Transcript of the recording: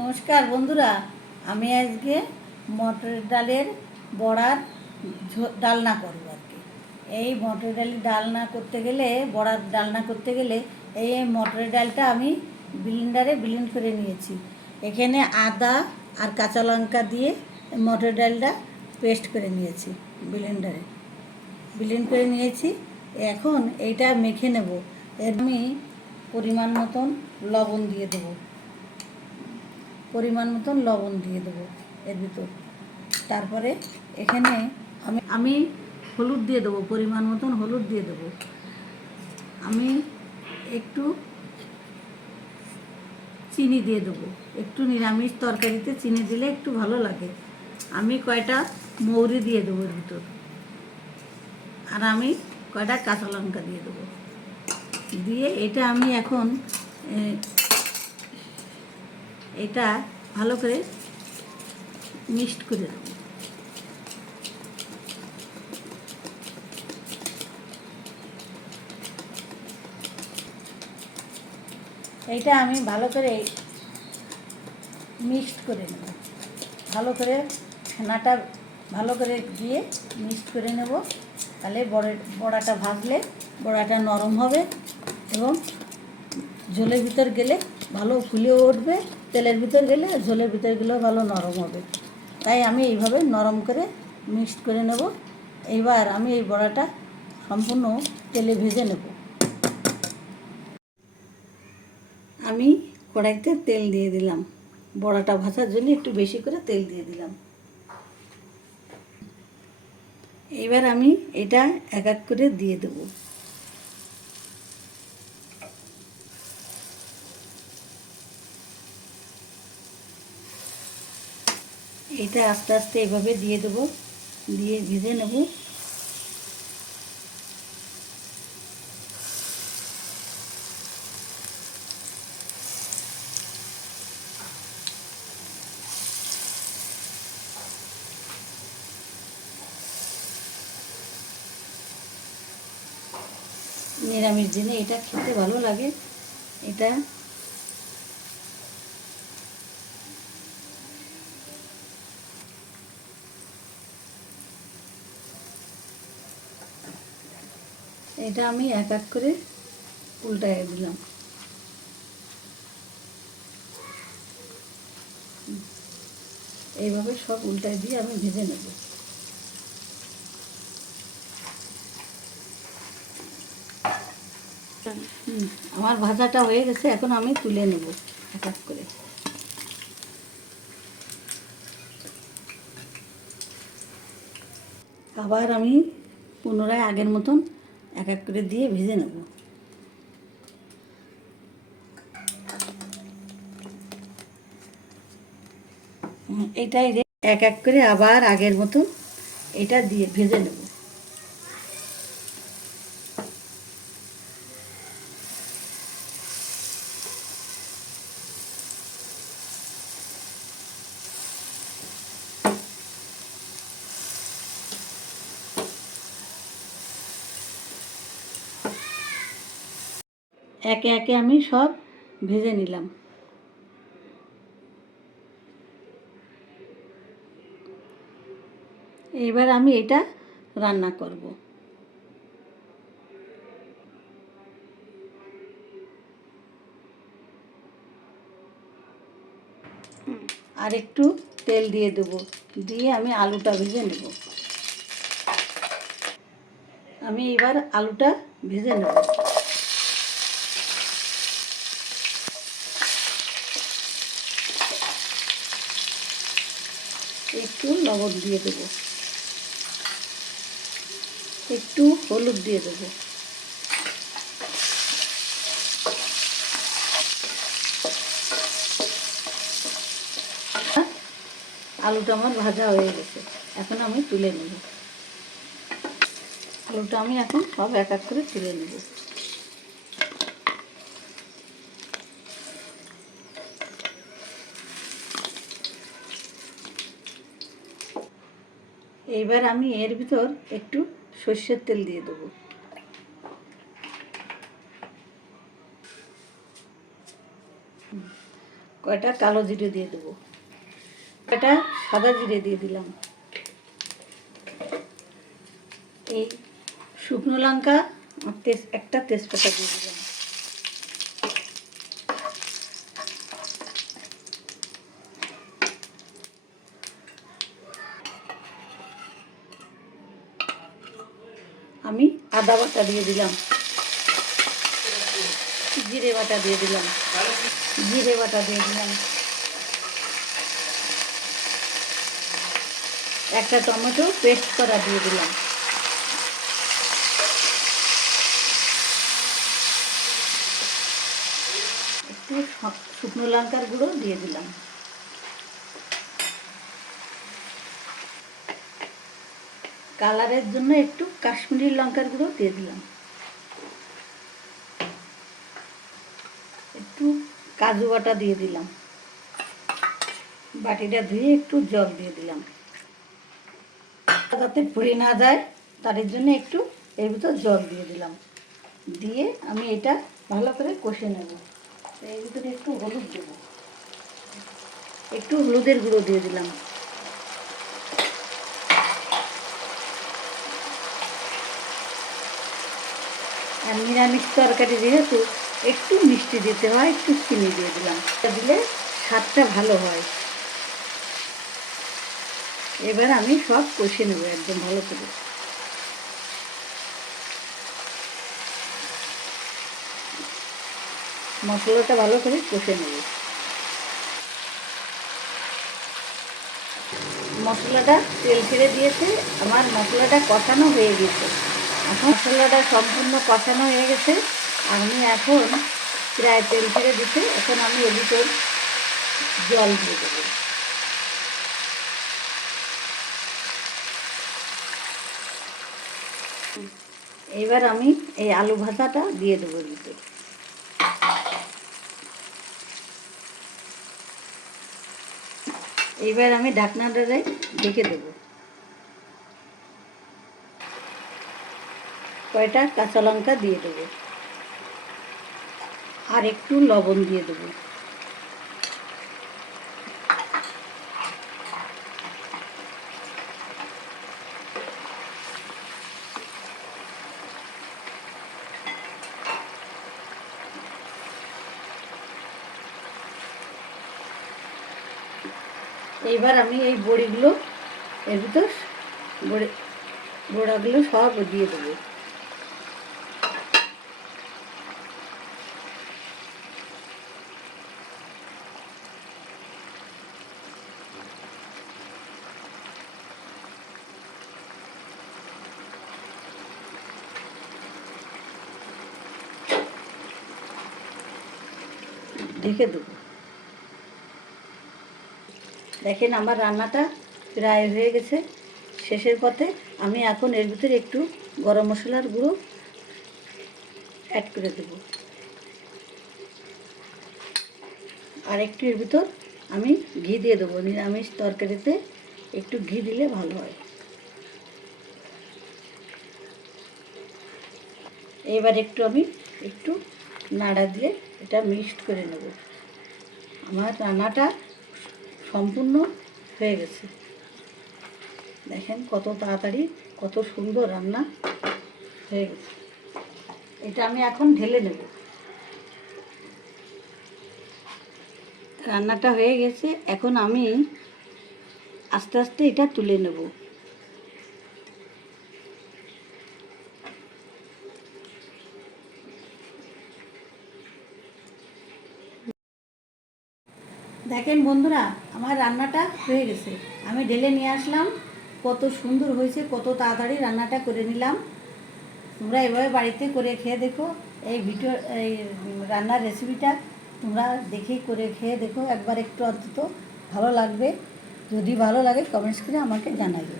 নমস্কার বন্ধুরা, আমি আজকে মটরের ডালের বড়ার ডালনা করব আর কি। এই মটরের ডালের ডালনা করতে গেলে, বড়ার ডালনা করতে গেলে এই মটরের ডালটা আমি ব্লেন্ডারে ব্লেন্ড করে নিয়েছি। এখানে আদা আর কাঁচা লঙ্কা দিয়ে মটরের ডালটা পেস্ট করে নিয়েছি, ব্লেন্ডারে ব্লেন্ড করে নিয়েছি। এখন এইটা মেখে নেব। এর আমি পরিমাণ মতন লবণ দিয়ে দেবো, এর ভিতর। তারপরে এখানে আমি হলুদ দিয়ে দেবো, পরিমাণ মতন হলুদ দিয়ে দেবো। আমি একটু চিনি দিয়ে দেবো, একটু নিরামিষ তরকারিতে চিনি দিলে একটু ভালো লাগে। আমি কয়টা মৌরি দিয়ে দেবো এর ভিতর, আর আমি কয়টা কাঁচা লঙ্কা দিয়ে দেবো। দিয়ে এটা আমি এখন এটা ভালো করে মিক্সড করে দেবো। এইটা আমি ভালো করে মিক্সড করে নেব, ভালো করে ফেনাটা ভালো করে দিয়ে মিক্সড করে নেব। তাহলে বড়াটা ভাজলে বড়াটা নরম হবে এবং ঝোলের ভিতর গেলে ভালো ফুলেও উঠবে, তেলের ভিতর গেলে ঝোলের ভিতর গেলেও ভালো নরম হবে। তাই আমি এইভাবে নরম করে মিক্সড করে নেব। এইবার আমি এই বড়াটা সম্পূর্ণ তেলে ভেজে নেব। আমি কড়াইতে তেল দিয়ে দিলাম, বড়াটা ভাজার জন্য একটু বেশি করে তেল দিয়ে দিলাম। এইবার আমি এটা এক এক করে দিয়ে দেব। এটা আস্তে আস্তে এভাবে দিয়ে দেবো, দিয়ে ভেজে নেব। নিরামিষ দিনে এটা খেতে ভালো লাগে। এটা এটা আমি এক এক করে উল্টায় দিলাম। এইভাবে সব উল্টায় দিয়ে আমি ভেজে নেব। আমার ভাজাটা হয়ে গেছে, এখন আমি তুলে নেব এক এক করে। আবার আমি পুনরায় আগের মতন এক এক করে দিয়ে ভেজে নেব। এটাই এক এক করে আবার আগের মতন এটা দিয়ে ভেজে নেব। একে একে আমি সব ভেজে নিলাম। এবার আমি এটা রান্না করব। আর একটু তেল দিয়ে দেবো, দিয়ে আমি আলুটা ভেজে নেব। আমি এবার আলুটা ভেজে নেব। একটু লবণ দিয়ে দেবো, একটু হলুদ দিয়ে দেবো। আলুটা আমার ভাজা হয়ে গেছে, এখন আমি তুলে নেব। আলুটা আমি এখন সব এক এক করে তুলে নেব। এইবার আমি এর ভিতর একটু সর্ষের তেল দিয়ে দেবো। কয়টা কালো জিরে দিয়ে দেবো, কয়টা সাদা জিরে দিয়ে দিলাম, এই শুকনো লঙ্কা আর একটা তেজপাতা দিয়ে দিলাম। আমি আদা বাটা দিয়ে দিলাম, জিরে বাটা দিয়ে দিলাম, জিরে বাটা দিয়ে দিলাম, একটা টমেটো পেস্ট করা দিয়ে দিলাম, একটু শুকনো লঙ্কার গুঁড়ো দিয়ে দিলাম, কালারের জন্য একটু কাশ্মীরি লঙ্কার গুঁড়ো দিয়ে দিলাম, একটু কাজু বাটা দিয়ে দিলাম, বাটিটা ধুয়ে একটু জল দিয়ে দিলাম যাতে পুড়ে না যায়, তার জন্য একটু এর ভিতর জল দিয়ে দিলাম। দিয়ে আমি এটা ভালো করে কষে নেব। এর ভিতরে একটু হলুদ দেবো, একটু হলুদের গুঁড়ো দিয়ে দিলাম, আর নিরামিষ তরকারি যেহেতু একটু মিষ্টি দিতে হয়, একটু চিনি দিয়ে দিলাম, দিলে স্বাদটা ভালো হয়। এবার আমি সব কষে নেব একদম ভালো করে। মশলাটা ভালো করে কষে নেব। মশলাটা তেল ছেড়ে দিয়েছে, আমার মশলাটা কষানো হয়ে গেছে। এখন মশলাটা সম্পূর্ণ কষানো হয়ে গেছে, আমি এখন প্রায় তেল ছেড়ে দিতে, এখন আমি এর ভিতর জল দিয়ে দেবো। এবার আমি এই আলু ভাজাটা দিয়ে দেবো এর ভিতর। এবার আমি ঢাকনাটা ঢেকে দেবো। কয়টা কাঁচা লঙ্কা দিয়ে দেবো, আর একটু লবণ দিয়ে দেবো। এইবার আমি এই বড়িগুলো এর ভিতর বড়াগুলো সব দিয়ে দেবো। ঢেকে দেবো। দেখেন আমার রান্নাটা প্রায় হয়ে গেছে, শেষের পথে। আমি এখন এর ভিতরে একটু গরম মশলার গুঁড়ো অ্যাড করে দেব, আর একটু এর ভিতর আমি ঘি দিয়ে দেবো। নিরামিষ তরকারিতে একটু ঘি দিলে ভালো হয়। এবার আমি একটু নাড়া দিয়ে এটা মিক্সড করে নেব। আমার রান্নাটা সম্পূর্ণ হয়ে গেছে। দেখেন কত তাড়াতাড়ি, কত সুন্দর রান্না হয়ে গেছে। এটা আমি এখন ঢেলে নেব। রান্নাটা হয়ে গেছে, এখন আমি আস্তে আস্তে এটা তুলে নেব। দেখেন বন্ধুরা, আমার রান্নাটা হয়ে গেছে, আমি ঢেলে নিয়ে আসলাম। কত সুন্দর হয়েছে, কত তাড়াতাড়ি রান্নাটা করে নিলাম। তোমরা এভাবে বাড়িতে করে খেয়ে দেখো। এই রান্নার রেসিপিটা তোমরা দেখেই করে খেয়ে দেখো একবার, একটু অন্তত ভালো লাগবে। যদি ভালো লাগে কমেন্টস করে আমাকে জানাবে।